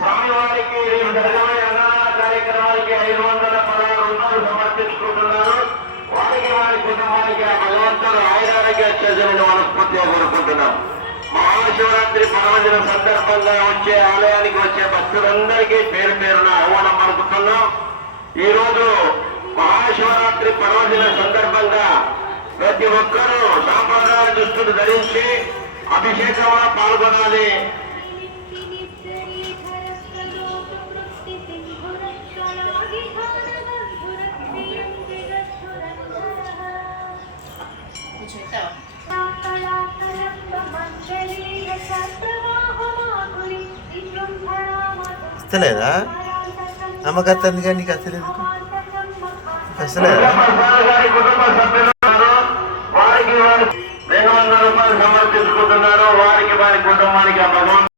స్వామివారికి రేపు జరగబోయే అన్నదాన కార్యక్రమానికి 516 రూపాయలు సమర్పించుకుంటున్నారు. వారికి వారి కుటుంబానికి ఆ భగవంతుడు ఆయురారోగ్య చేయాలని మనస్ఫూర్తిగా కోరుకుంటున్నాం. మహాశివరాత్రి పర్వదిన సందర్భంగా వచ్చే ఆలయానికి వచ్చే భక్తులందరికీ పేరు పేరున ఆహ్వానం పలుకుతున్నాం. ఈ రోజు మహాశివరాత్రి పర్వదిన సందర్భంగా ప్రతి ఒక్కరూ సాంప్రదాయ దుస్తులు ధరించి అభిషేకంలో పాల్గొనాలి. వస్తలేదా అమ్మకత్త అందుకని నీకు అసలేదు వస్తలేదా? కుటుంబ సభ్యులు వారికి 200 రూపాయలు సమర్పించుకుంటున్నారు. వారికి వారి కుటుంబానికి